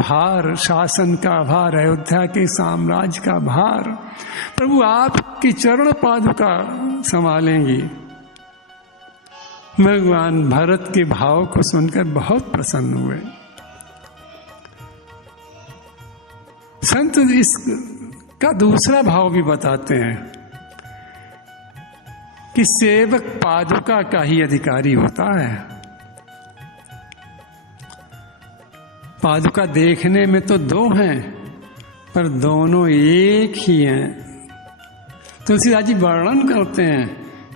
भार, शासन का भार, अयोध्या के साम्राज्य का भार प्रभु आपकी चरण पादुका संभालेंगी। भगवान भरत के भाव को सुनकर बहुत प्रसन्न हुए। संत इसका दूसरा भाव भी बताते हैं कि सेवक पादुका का ही अधिकारी होता है। पादुका देखने में तो दो हैं, पर दोनों एक ही हैं। तुलसीदास जी वर्णन करते हैं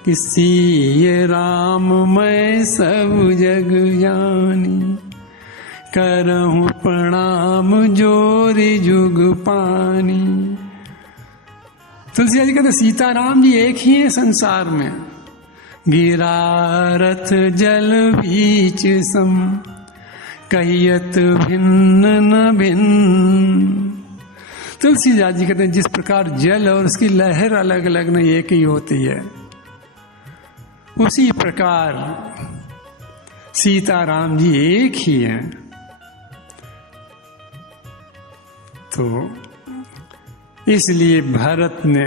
कि सिय राम मैं सब जग जानी, करहूं प्रणाम जोरी जुग पानी। तुलसीदास जी कहते सीताराम जी एक ही है संसार में। गिरा रथ जल बीच सम, कहियत भिन्न न भिन्न। तुलसीदास जी कहते हैं जिस प्रकार जल और उसकी लहर अलग अलग नहीं एक ही होती है, उसी प्रकार सीताराम जी एक ही हैं। तो इसलिए भरत ने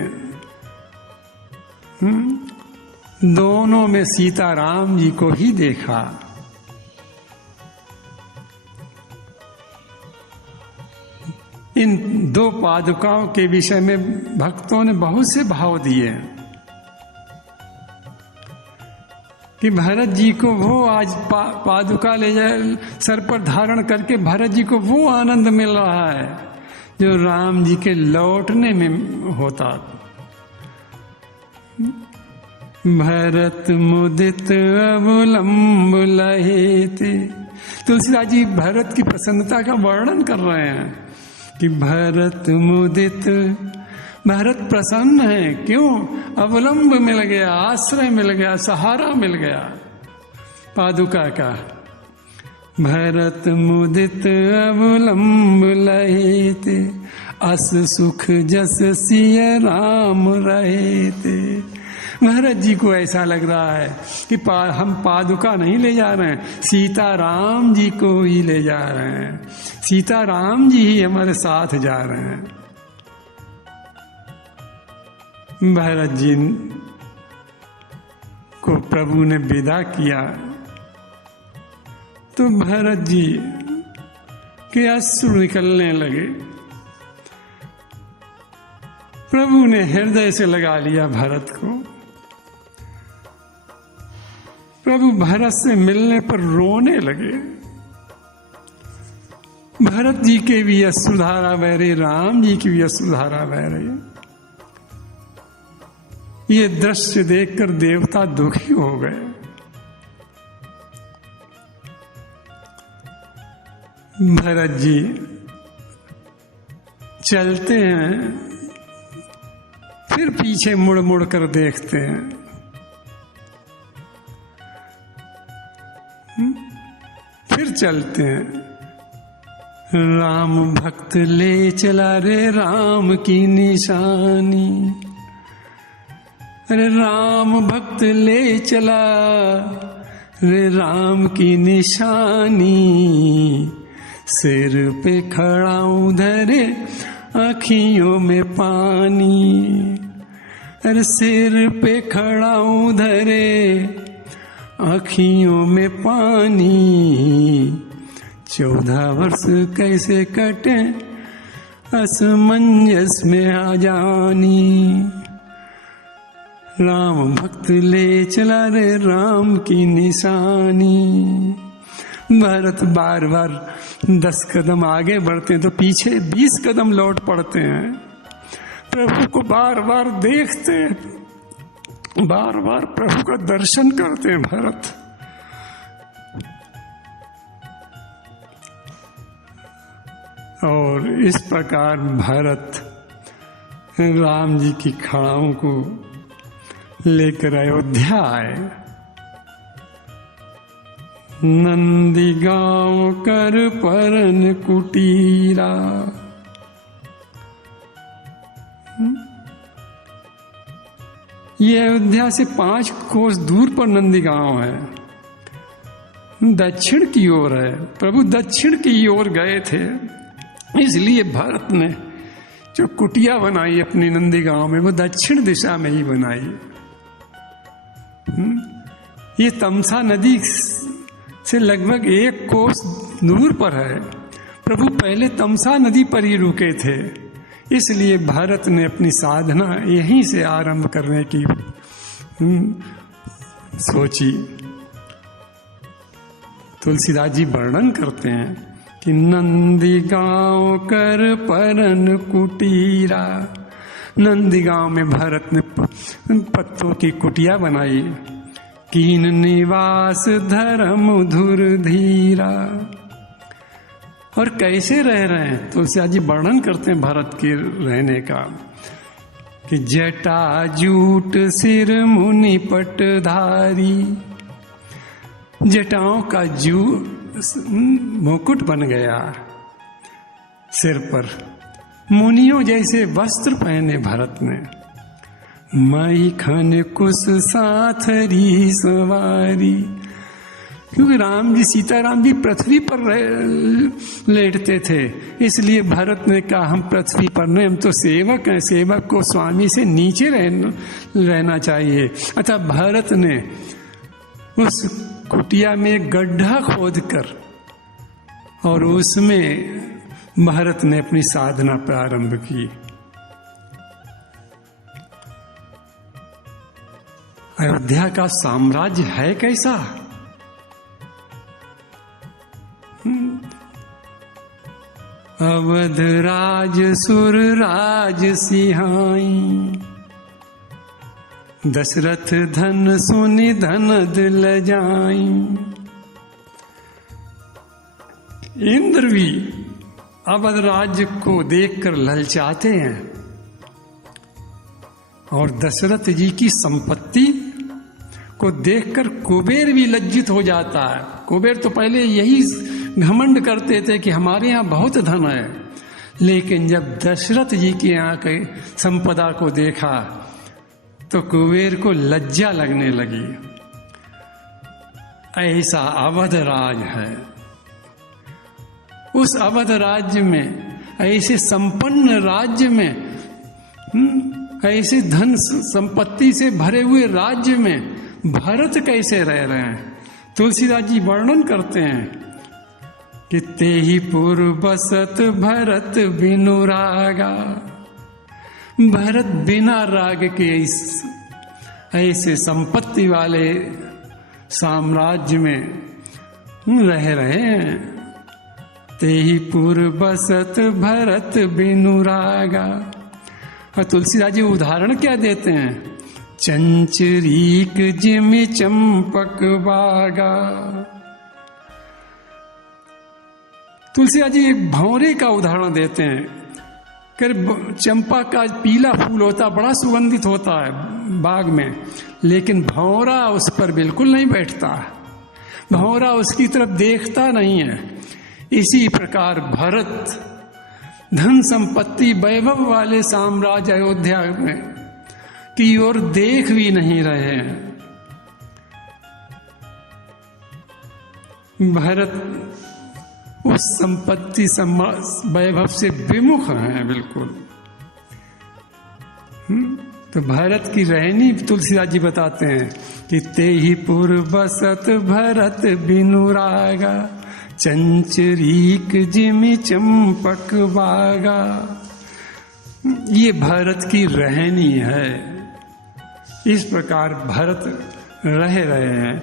दोनों में सीताराम जी को ही देखा। इन दो पादुकाओं के विषय में भक्तों ने बहुत से भाव दिए कि भरत जी को वो आज पादुका ले जाए सर पर धारण करके भरत जी को वो आनंद मिल रहा है जो राम जी के लौटने में होता। भरत मुदित अवलंब लहेते। तुलसीदास जी भरत की प्रसन्नता का वर्णन कर रहे हैं कि भरत मुदित, भरत प्रसन्न है। क्यों? अवलंब मिल गया, आश्रय मिल गया, सहारा मिल गया पादुका का। भरत मुदित अवलंब लहेते, अस सुख जस सिय राम रहेते। भरत जी को ऐसा लग रहा है कि हम पादुका नहीं ले जा रहे हैं, सीताराम जी को ही ले जा रहे हैं। सीताराम जी ही हमारे साथ जा रहे हैं। भरत जी को प्रभु ने विदा किया तो भरत जी के अश्रु निकलने लगे। प्रभु ने हृदय से लगा लिया भरत को। प्रभु भरत से मिलने पर रोने लगे। भरत जी के भी अश्रुधारा बह रही, राम जी की भी अश्रुधारा बह रही। ये दृश्य देखकर देवता दुखी हो गए। भरत जी चलते हैं, फिर पीछे मुड़ मुड़ कर देखते हैं। फिर चलते हैं। राम भक्त ले चला रे राम की निशानी। अरे राम भक्त ले चला रे राम की निशानी। सिर पे खड़ा धरे आँखियों में पानी। अरे सिर पे खड़ा धरे आँखियों में पानी। 14 वर्ष कैसे कटे असमंजस में आ जानी। राम भक्त ले चला रे राम की निशानी। भरत बार बार 10 कदम आगे बढ़ते हैं तो पीछे 20 कदम लौट पड़ते हैं। प्रभु को बार बार देखते हैं, बार बार प्रभु का दर्शन करते हैं भरत। और इस प्रकार भरत राम जी की खड़ाओं को लेकर अयोध्या आए। नंदी गांव कर परन कुटीरा। ये अयोध्या से 5 कोस दूर पर नंदी गांव है, दक्षिण की ओर है। प्रभु दक्षिण की ओर गए थे इसलिए भारत ने जो कुटिया बनाई अपनी नंदीगांव में, वो दक्षिण दिशा में ही बनाई। ये तमसा नदी से लगभग 1 कोस दूर पर है। प्रभु पहले तमसा नदी पर ही रुके थे, इसलिए भारत ने अपनी साधना यहीं से आरंभ करने की सोची। तुलसीदास जी वर्णन करते हैं कि नंदीगांव कर परन कुटीरा। नंदीगांव में भारत ने पत्तों की कुटिया बनाई। कीन निवास धर्म धुर धीरा। और कैसे रह रहे हैं तुलसीदास जी वर्णन करते हैं भारत के रहने का कि जटा जूट सिर मुनि पटधारी। जटाओं का मुकुट बन गया सिर पर। मुनियों जैसे वस्त्र पहने भारत ने। मई खन कुश साथरी सवारी। क्योंकि राम जी सीताराम जी पृथ्वी पर लेटते थे, इसलिए भारत ने कहा हम पृथ्वी पर नहीं, हम तो सेवक हैं, सेवक को स्वामी से नीचे रहना चाहिए। अतः भारत ने उस कुटिया में गड्ढा खोदकर और उसमें भारत ने अपनी साधना प्रारंभ की। अयोध्या का साम्राज्य है कैसा? अवध राज सुर राज सिहाई। दशरथ धन सुनि धन दिल जाई। इंद्र भी अवध राज्य को देखकर ललचाते हैं और दशरथ जी की संपत्ति को देखकर कुबेर भी लज्जित हो जाता है। कुबेर तो पहले यही घमंड करते थे कि हमारे यहाँ बहुत धन है, लेकिन जब दशरथ जी के यहाँ के संपदा को देखा तो कुबेर को लज्जा लगने लगी। ऐसा अवध राज है। उस अवध राज्य में, ऐसे संपन्न राज्य में, ऐसे धन संपत्ति से भरे हुए राज्य में भरत कैसे रह रहे हैं? तुलसीदास जी वर्णन करते हैं कि तेहि पुर बसत भरत बिनु रागा। भरत बिना राग के ऐसे संपत्ति वाले साम्राज्य में रह रहे हैं। तेहि पुर बसत भरत बिनु रागा। और तुलसीदास जी उदाहरण क्या देते हैं? चंचरीक जिमि चंपक बागा। तुलसीदास जी एक भंवरे का उदाहरण देते हैं। चंपा का पीला फूल होता, बड़ा सुगंधित होता है बाग में, लेकिन भंवरा उस पर बिल्कुल नहीं बैठता। भंवरा उसकी तरफ देखता नहीं है। इसी प्रकार भरत धन संपत्ति वैभव वाले साम्राज्य अयोध्या में की ओर देख भी नहीं रहे हैं। भरत उस संपत्ति वैभव से विमुख हैं बिल्कुल। तो भारत की रहनी तुलसीदास जी बताते हैं कि तेहि पुर बसत भरत बिनु रागा। चंचरीक जिमि चंपक बागा। ये भारत की रहनी है। इस प्रकार भरत रह रहे हैं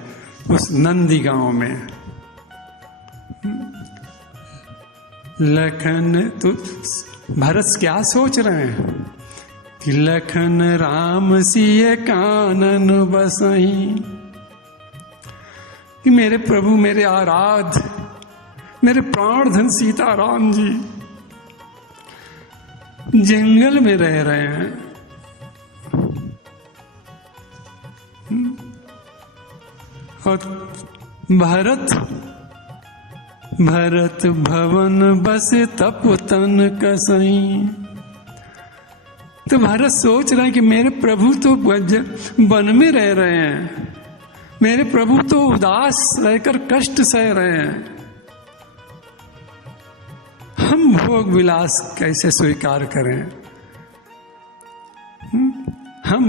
उस नंदीगांव में। लखन तो भरत क्या सोच रहे हैं कि लखन राम सिय कानन बसही। कि मेरे प्रभु, मेरे आराध, मेरे प्राणधन सीताराम जी जंगल में रह रहे हैं। और भरत भवन बस तप तन कसई। तो भारत सोच रहा है कि मेरे प्रभु तो वन में रह रहे हैं, मेरे प्रभु तो उदास रहकर कष्ट सह रहे हैं, हम भोग विलास कैसे स्वीकार करें? हम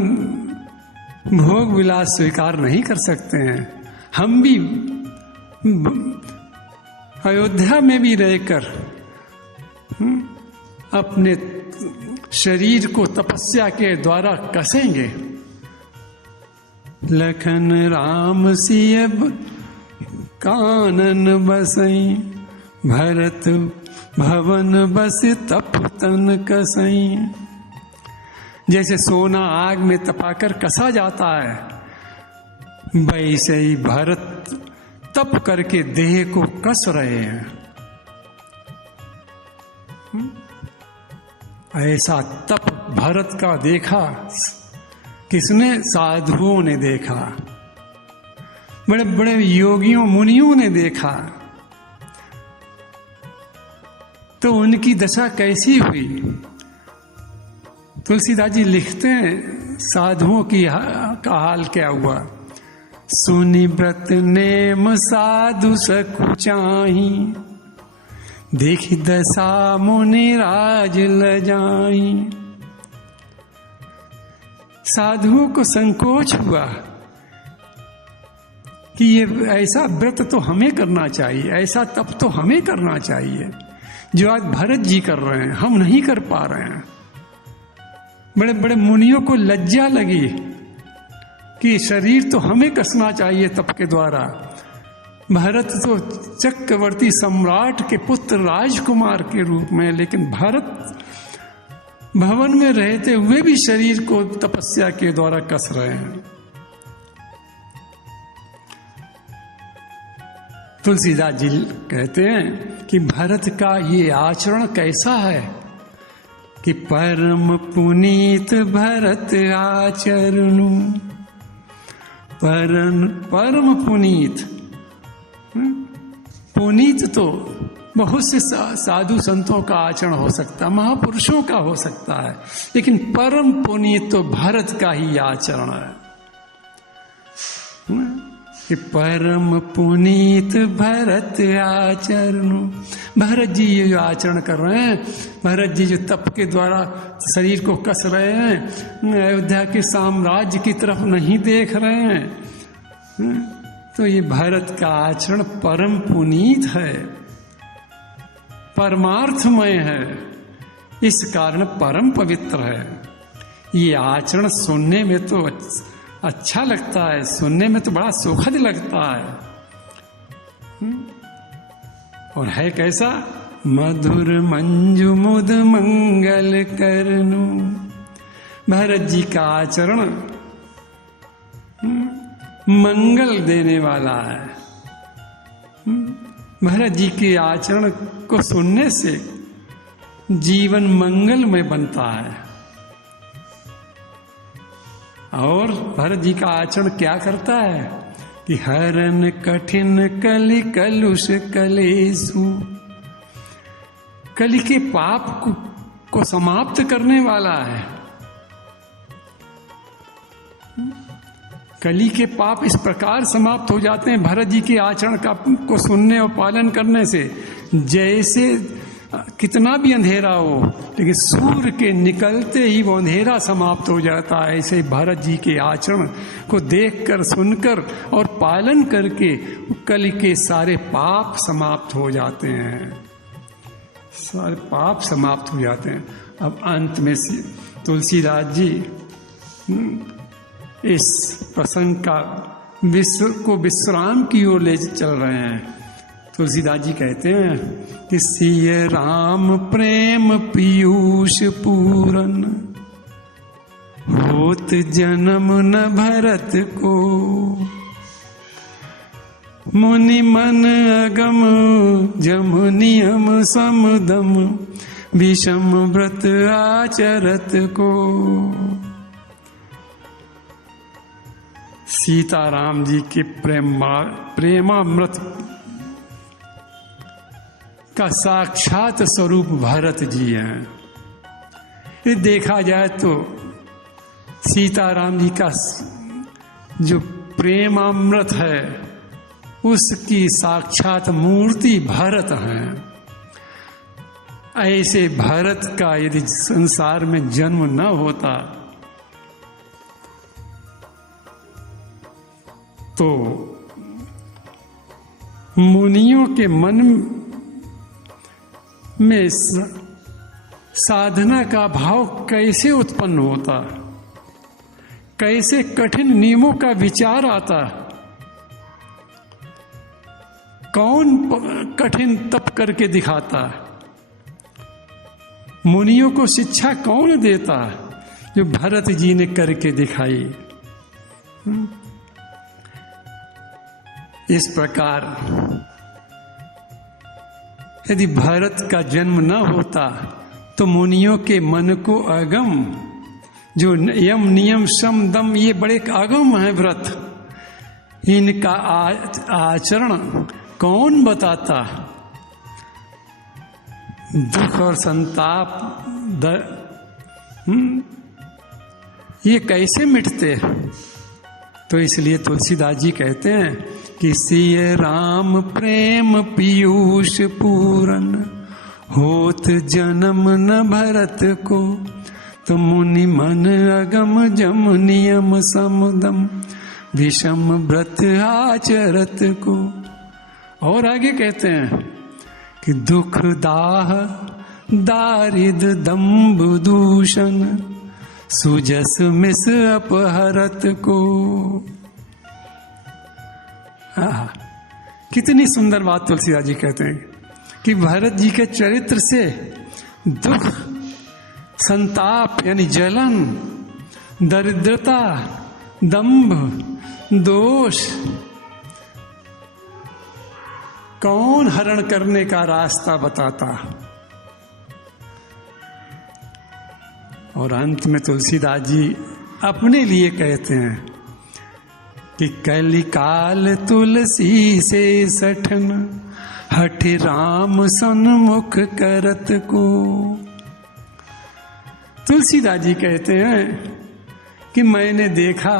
भोग विलास स्वीकार नहीं कर सकते हैं। हम भी अयोध्या में भी रहकर अपने शरीर को तपस्या के द्वारा कसेंगे। लखन राम सिय कानन बसई, भरत भवन बस तप तन कसई। जैसे सोना आग में तपाकर कसा जाता है, वैसे ही भरत तप करके देह को कस रहे हैं। ऐसा तप भरत का देखा किसने? साधुओं ने देखा, बड़े बड़े योगियों मुनियों ने देखा। तो उनकी दशा कैसी हुई? तुलसीदास जी लिखते हैं साधुओं का हाल क्या हुआ। सुनि व्रत नेम साधु सकुचाही, देखि दशा मुनि राज लजाई। साधुओं को संकोच हुआ कि ये ऐसा व्रत तो हमें करना चाहिए, ऐसा तप तो हमें करना चाहिए जो आज भरत जी कर रहे हैं, हम नहीं कर पा रहे हैं। बड़े बड़े मुनियों को लज्जा लगी कि शरीर तो हमें कसना चाहिए तप के द्वारा। भरत तो चक्रवर्ती सम्राट के पुत्र राजकुमार के रूप में, लेकिन भरत भवन में रहते हुए भी शरीर को तपस्या के द्वारा कस रहे हैं। तुलसीदास जी कहते हैं कि भरत का ये आचरण कैसा है कि परम पुनीत भरत आचरणु। परम पुनीत, पुनीत तो बहुत से साधु संतों का आचरण हो सकता है, महापुरुषों का हो सकता है, लेकिन परम पुनीत तो भरत का ही आचरण है कि परम पुनीत भरत आचरण। भरत जी ये जो आचरण कर रहे हैं, भरत जी जो तप के द्वारा शरीर को कस रहे हैं, अयोध्या के साम्राज्य की तरफ नहीं देख रहे हैं, तो ये भरत का आचरण परम पुनीत है, परमार्थमय है, इस कारण परम पवित्र है। ये आचरण सुनने में तो अच्छा लगता है, सुनने में तो बड़ा सुखद लगता है। और है कैसा? मधुर मंजु मुद मंगल करनु। भरत जी का आचरण मंगल देने वाला है। भरत जी के आचरण को सुनने से जीवन मंगलमय बनता है। और भरत जी का आचरण क्या करता है कि हरन कठिन कलि कलुष कलेसु। कलि के पाप को समाप्त करने वाला है। कलि के पाप इस प्रकार समाप्त हो जाते हैं भरत जी के आचरण को सुनने और पालन करने से, जैसे कितना भी अंधेरा हो लेकिन सूर्य के निकलते ही वो अंधेरा समाप्त हो जाता है। ऐसे भरत जी के आचरण को देखकर, सुनकर और पालन करके कलि के सारे पाप समाप्त हो जाते हैं, सारे पाप समाप्त हो जाते हैं। अब अंत में तुलसीदास जी इस प्रसंग का विश्राम की ओर ले चल रहे हैं। तुलसीदास जी कहते हैं कि सिय राम प्रेम पीयूष पूरन, होत जन्म न भरत को। मुनि मन अगम जम नियम समदम, विषम व्रत आचरत को। सीताराम जी के प्रेमामृत का साक्षात स्वरूप भरत जी हैं। ये देखा जाए तो सीताराम जी का जो प्रेमामृत है उसकी साक्षात मूर्ति भरत हैं। ऐसे भरत का यदि संसार में जन्म न होता तो मुनियों के मन में साधना का भाव कैसे उत्पन्न होता, कैसे कठिन नियमों का विचार आता, कौन कठिन तप करके दिखाता, मुनियों को शिक्षा कौन देता, जो भरत जी ने करके दिखाई। इस प्रकार यदि भरत का जन्म न होता तो मुनियों के मन को अगम, जो यम नियम शम दम, ये बड़े अगम है व्रत, इनका आचरण कौन बताता। दुख और संताप ये कैसे मिटते। तो इसलिए तुलसीदास जी कहते हैं कि सिय राम प्रेम पीयूष पूरन, होत जन्म न भरत को, तो मुनि मन अगम जम नियम समदम, विषम व्रत आचरत को। और आगे कहते हैं कि दुख दाह दारिद दम्भ दूषण, सुजस मिस अपहरत को। कितनी सुंदर बात तुलसीदास जी कहते हैं कि भरत जी के चरित्र से दुख, संताप यानी जलन, दरिद्रता, दंभ, दोष कौन हरण करने का रास्ता बताता। और अंत में तुलसीदास जी अपने लिए कहते हैं कि कलिकाल तुलसी से सठन, हठ राम सन्मुख करत को। तुलसीदास जी कहते हैं कि मैंने देखा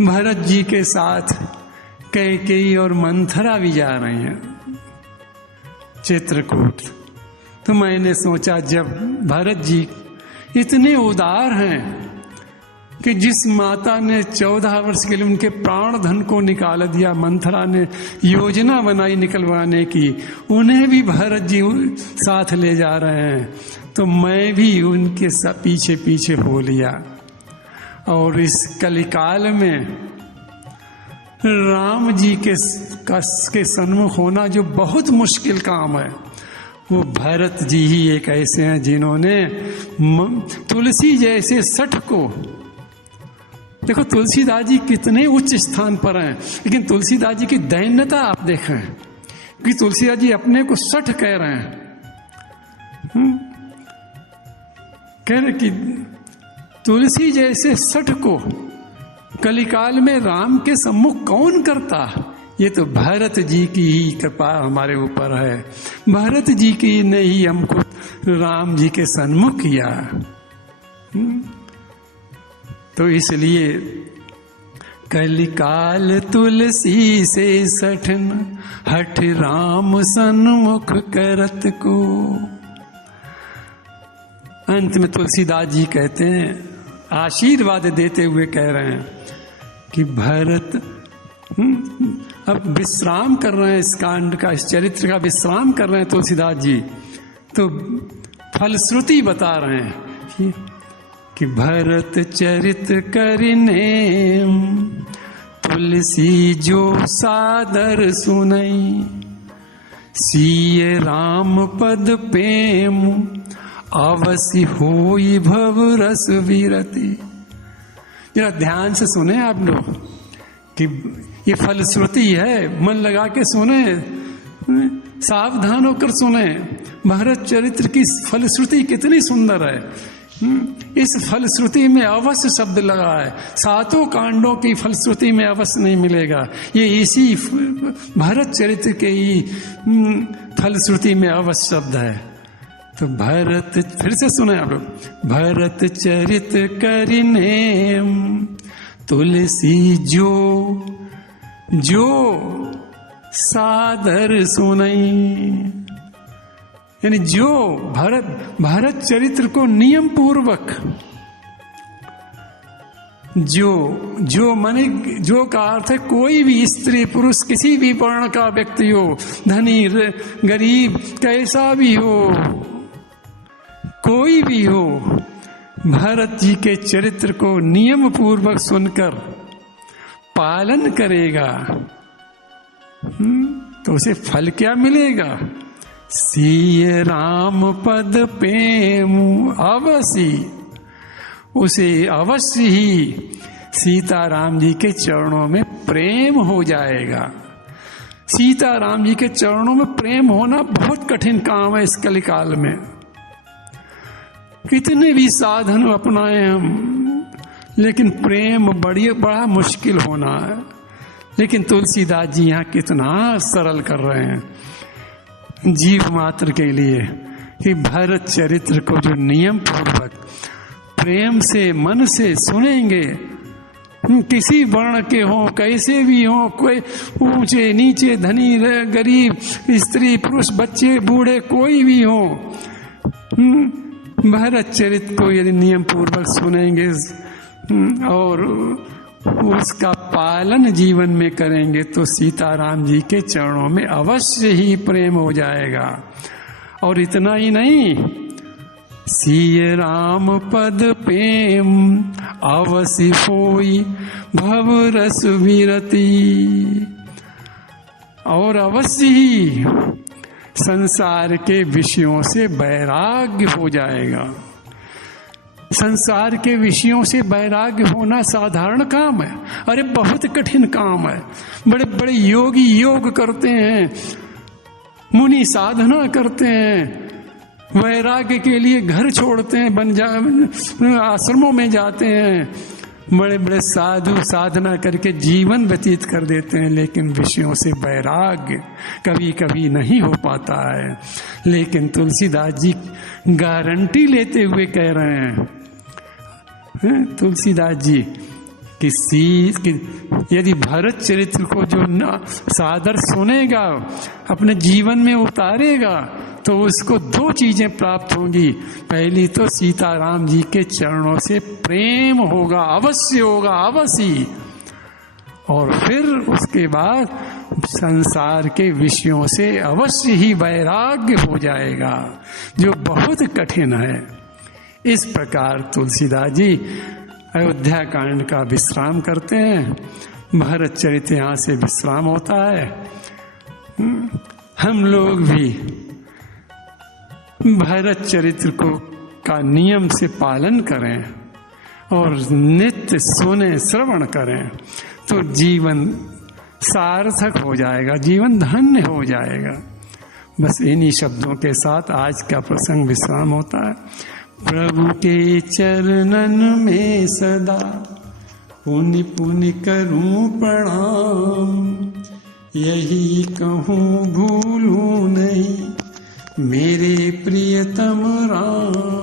भरत जी के साथ कैकेयी और मंथरा भी जा रहे हैं चित्रकूट। तो मैंने सोचा जब भरत जी इतने उदार हैं कि जिस माता ने 14 वर्ष के लिए उनके प्राण धन को निकाल दिया, मंथरा ने योजना बनाई निकलवाने की, उन्हें भी भरत जी साथ ले जा रहे हैं, तो मैं भी उनके पीछे पीछे हो लिया। और इस कलिकाल में राम जी के सन्मुख होना जो बहुत मुश्किल काम है, वो भरत जी ही एक ऐसे हैं जिन्होंने तुलसी जैसे सठ को, देखो तुलसीदास जी कितने उच्च स्थान पर हैं, लेकिन तुलसीदास जी की दैन्यता आप देखें कि तुलसीदास जी अपने को सठ कह रहे हैं। कह रहे कि तुलसी जैसे सठ को कलिकाल में राम के सम्मुख कौन करता। ये तो भरत जी की ही कृपा हमारे ऊपर है, भरत जी की ने ही हमको राम जी के सन्मुख किया। तो इसलिए कलिकाल तुलसी से सठन, हठ राम सन्मुख करत को। अंत में तुलसीदास जी कहते हैं, आशीर्वाद देते हुए कह रहे हैं कि भरत अब विश्राम कर रहे हैं, इस कांड का, इस चरित्र का विश्राम कर रहे हैं तुलसीदास जी। तो फलश्रुति बता रहे हैं कि भरत चरित करने, तुलसी जो सादर सुनई, सिय राम पद प्रेम, अवश्य होई भव रस विरति। जरा ध्यान से सुने आप लोग कि ये फलश्रुति है, मन लगा के सुने, सावधान होकर सुने। भरत चरित्र की फलश्रुति कितनी सुंदर है। इस फलश्रुति में अवश्य शब्द लगा है, 7 कांडों की फलश्रुति में अवश्य नहीं मिलेगा, ये इसी भरत चरित्र के ही फलश्रुति में अवश्य शब्द है। तो भरत, फिर से सुने आप लोग, भरत चरित करने, तुलसी जो सादर सुनई। यानी जो भारत चरित्र को नियम पूर्वक जो माने जो का अर्थ है कोई भी स्त्री पुरुष किसी भी वर्ण का व्यक्ति हो, धनी गरीब कैसा भी हो, कोई भी हो, भरत जी के चरित्र को नियम पूर्वक सुनकर पालन करेगा तो उसे फल क्या मिलेगा? सीय राम पद प्रेम अवसी, उसे अवश्य ही सीताराम जी के चरणों में प्रेम हो जाएगा। सीताराम जी के चरणों में प्रेम होना बहुत कठिन काम है इस कलिकाल में। कितने भी साधन अपनाए हम, लेकिन प्रेम बड़ा मुश्किल होना है। लेकिन तुलसीदास जी यहाँ कितना सरल कर रहे हैं जीव मात्र के लिए कि भरत चरित्र को जो नियम पूर्वक प्रेम से मन से सुनेंगे, किसी वर्ण के हो, कैसे भी हो, कोई ऊंचे नीचे, धनी गरीब, स्त्री पुरुष, बच्चे बूढ़े, कोई भी हो, भरत चरित्र को यदि नियम पूर्वक सुनेंगे और उसका पालन जीवन में करेंगे तो सीताराम जी के चरणों में अवश्य ही प्रेम हो जाएगा। और इतना ही नहीं, सीय राम पद प्रेम अवसि होई भव रस विरति, और अवश्य ही संसार के विषयों से वैराग्य हो जाएगा। संसार के विषयों से वैराग्य होना साधारण काम है? अरे बहुत कठिन काम है। बड़े बड़े योगी योग करते हैं, मुनि साधना करते हैं, वैराग्य के लिए घर छोड़ते हैं, आश्रमों में जाते हैं, बड़े बड़े साधु साधना करके जीवन व्यतीत कर देते हैं, लेकिन विषयों से वैराग्य कभी कभी नहीं हो पाता है। लेकिन तुलसीदास जी गारंटी लेते हुए कह रहे हैं, तुलसीदास जी कि यदि भरत चरित्र को जो सादर सुनेगा, अपने जीवन में उतारेगा, तो उसको दो चीजें प्राप्त होंगी। पहली तो सीताराम जी के चरणों से प्रेम होगा, अवश्य होगा, अवश्य। और फिर उसके बाद संसार के विषयों से अवश्य ही वैराग्य हो जाएगा, जो बहुत कठिन है। इस प्रकार तुलसीदास जी अयोध्या कांड का विश्राम करते हैं। भरत चरित्र यहाँ से विश्राम होता है। हम लोग भी भरत चरित्र को का नियम से पालन करें और नित्य सुने श्रवण करें तो जीवन सार्थक हो जाएगा, जीवन धन्य हो जाएगा। बस इन्हीं शब्दों के साथ आज का प्रसंग विश्राम होता है। प्रभु के चरणन में सदा पुनि पुनि करूं प्रणाम, यही कहूँ भूलूं नहीं मेरे प्रियतम राम।